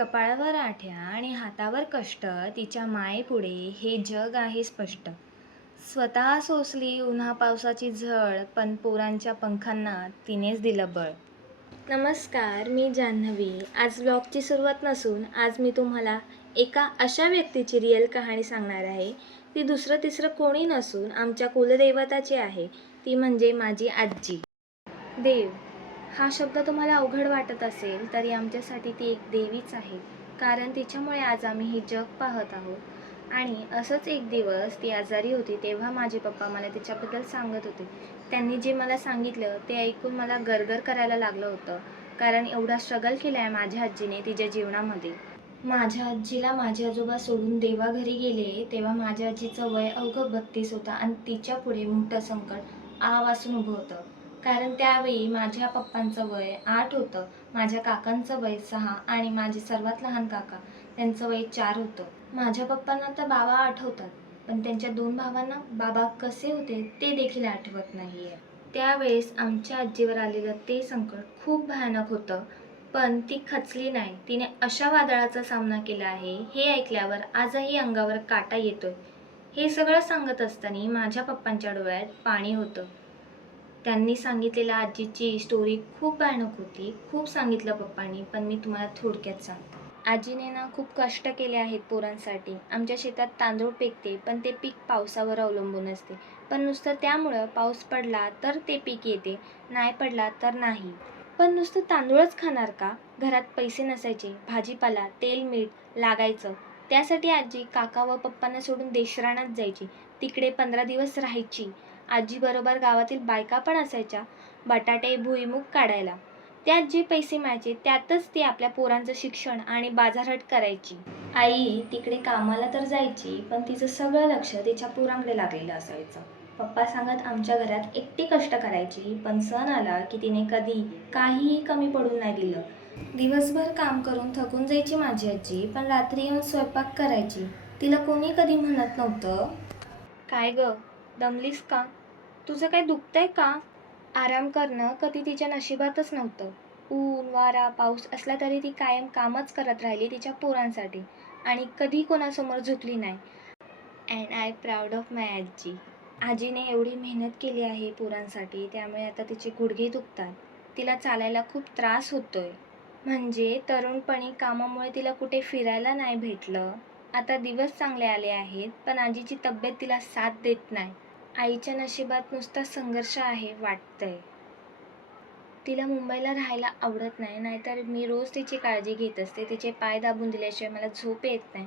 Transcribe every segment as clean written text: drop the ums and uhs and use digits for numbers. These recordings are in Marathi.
कपाळावर आठ्या आणि हातावर कष्ट, तिच्या मायेपुढे हे जग आहे स्पष्ट. स्वतः सोसली उन्हा पावसाची झळ, पण पोरांच्या पंखांना तिनेच दिलं बळ. नमस्कार, मी जान्हवी. आज ब्लॉगची सुरुवात नसून आज मी तुम्हाला एका अशा व्यक्तीची रिअल कहाणी सांगणार आहे. ती दुसरं तिसरं कोणी नसून आमच्या कुलदैवताची आहे. ती म्हणजे माझी आजी. देव हा शब्द तुम्हाला अवघड वाटत असेल तरी आमच्यासाठी ती एक देवीच आहे. कारण तिच्यामुळे आज आम्ही हे जग पाहत आहोत. आणि असंच एक दिवस ती आजारी होती तेव्हा माझे पप्पा मला तिच्याबद्दल सांगत होते. त्यांनी जे मला सांगितलं ते ऐकून मला गरगर करायला लागलं होतं. कारण एवढा स्ट्रगल केला आहे माझ्या आजीने तिच्या जीवनामध्ये. माझ्या आजीला माझे आजोबा सोडून देवाघरी गेले तेव्हा माझ्या आजीचं वय अवघं 32 होतं आणि तिच्या पुढे मोठं संकट वासून उभं होतं. कारण त्यावेळी माझ्या पप्पांचं वय 8 होतं, माझ्या काकांचं वय 6 आणि माझे सर्वात लहान काका त्यांचं वय 4 होतं. माझ्या पप्पांना तर बाबा आठवतात, पण त्यांच्या 2 भावांना बाबा कसे होते ते देखील आठवत नाहीये. त्यावेळेस आमच्या आजीवर आलेलं ते संकट खूप भयानक होतं, पण ती खचली नाही. तिने अशा वादळाचा सामना केला आहे हे ऐकल्यावर आजही अंगावर काटा येतोय. हे सगळं सांगत असताना माझ्या पप्पांच्या डोळ्यात पाणी होतं. त्यांनी सांगितलेल्या आजीची स्टोरी खूप भयानक होती. खूप सांगितलं पप्पांनी, पण मी तुम्हाला थोडक्यात सांगते. आजीने ना खूप कष्ट केले आहेत पोरांसाठी. आमच्या शेतात तांदूळ पिकते, पण ते पीक पावसावर अवलंबून असते. पण नुसतं त्यामुळं पाऊस पडला तर ते पीक येते, नाही पडला तर नाही. पण नुसतं तांदूळच खाणार का? घरात पैसे नसायचे, भाजीपाला, तेल, मीठ लागायचं. त्यासाठी आजी काका व पप्पांना सोडून देशरानात जायची. तिकडे 15 दिवस राहायची. आजीबरोबर गावातील बायका पण असायच्या बटाटे भुईमूग काढायला. त्यात जे पैसे मिळायचे त्यातच ती आपल्या पोरांचं शिक्षण आणि बाजारहाट करायची. आई तिकडे कामाला तर जायची, पण तिचं सगळं लक्ष तिच्या पोरांकडे लागलेलं असायचं. पप्पा सांगत आमच्या घरात एकटी कष्ट करायची, पण सण आला की तिने कधी काहीही कमी पडून नाही दिलं. दिवसभर काम करून थकून जायची माझी आजी, पण रात्री येऊन स्वयंपाक करायची. तिला कोणी कधी म्हणत नव्हतं, काय ग दमलीस का, तुझं काय दुखतंय का. आराम करणं कधी तिच्या नशिबातच नव्हतं. ऊन वारा पाऊस असला तरी ती कायम कामच करत राहिली तिच्या पोरांसाठी आणि कधी कोणासमोर झुकली नाही. अँड आय प्राऊड ऑफ माय आजी. आजीने एवढी मेहनत केली आहे पोरांसाठी, त्यामुळे आता तिचे गुडघे दुखतात. तिला चालायला खूप त्रास होतोय. म्हणजे तरुणपणी कामामुळे तिला कुठे फिरायला नाही भेटलं. आता दिवस चांगले आले आहेत, पण आजीची तब्येत तिला साथ देत नाही. आईच्या नशिबात नुसता संघर्ष आहे वाटतंय. तिला मुंबईला राहायला आवडत नाही, नाहीतर मी रोज तिची काळजी घेत असते. तिचे पाय दाबून दिल्याशिवाय मला झोप येत नाही.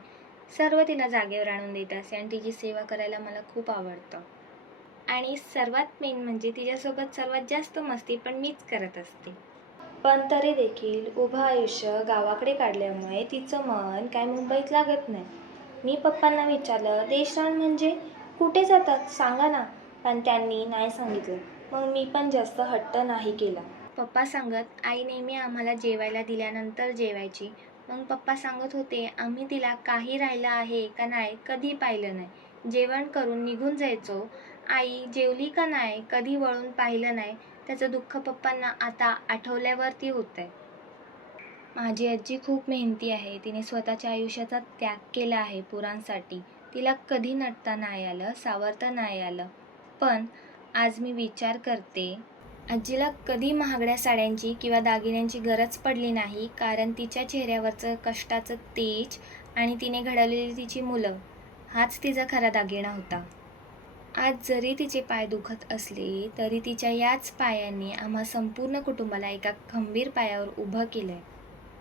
सर्व तिला जागेवर आणून देत असते आणि तिची सेवा करायला मला खूप आवडतं. आणि सर्वात मेन म्हणजे तिच्यासोबत सर्वात जास्त मस्ती पण मीच करत असते. पण तरी देखील उभं आयुष्य गावाकडे काढल्यामुळे तिचं मन काय मुंबईत लागत नाही. मी पप्पांना विचारलं, देशरान म्हणजे कुठे जातात सांगा ना, पण त्यांनी नाही सांगितलं. मग मी पण जास्त हट्ट नाही केला. पप्पा सांगत आई नेहमी आम्हाला जेवायला दिल्यानंतर जेवायची. मग पप्पा सांगत होते आम्ही तिला काही राहिलं आहे का नाही कधी पाहिलं नाही. जेवण करून निघून जायचो. आई जेवली का नाही कधी वळून पाहिलं नाही. त्याचं दुःख पप्पांना आता आठवल्यावरती होतंय. माझी आजी खूप मेहनती आहे. तिने स्वतःच्या आयुष्याचा त्याग केला आहे पोरांसाठी. तिला कधी नटता नाही आलं, सावरता नाही आलं. पण आज मी विचार करते, आजीला कधी महागड्या साड्यांची किंवा दागिन्यांची गरज पडली नाही, कारण तिच्या चेहऱ्यावरचं कष्टाचं तेज आणि तिने घडवलेली तिची मुलं हाच तिचा खरा दागिना होता. आज जरी तिचे पाय दुखत असले तरी तिच्या याच पायांनी आम्हा संपूर्ण कुटुंबाला एका खंबीर पायावर उभं केलंय.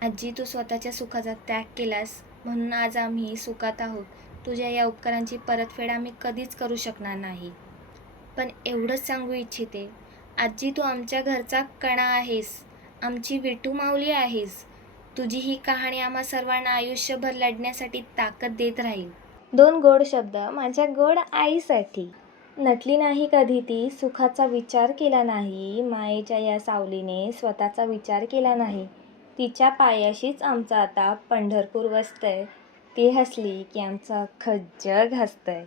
आजी तू स्वतःच्या सुखाचा त्याग केलास म्हणून आज आम्ही सुखात आहोत. तुझ्या या उपकारांची परतफेड आम्ही कधीच करू शकणार नाही. पण एवढंच सांगू इच्छिते, आजी तू आमच्या घरचा कणा आहेस, आमची विटू माऊली आहेस. तुझी ही कहाणी आम्हा सर्वांना आयुष्यभर लढण्यासाठी ताकद देत राहील. 2 गोड शब्द माझ्या गोड आईसाठी. नटली नाही कधी ती, सुखाचा विचार केला नाही. मायेच्या या सावलीने स्वतःचा विचार केला नाही. तिच्या पायाशीच आमचं आता पंढरपूर वसतंय. ती हसली की आमचं अख्खं जग हसतंय.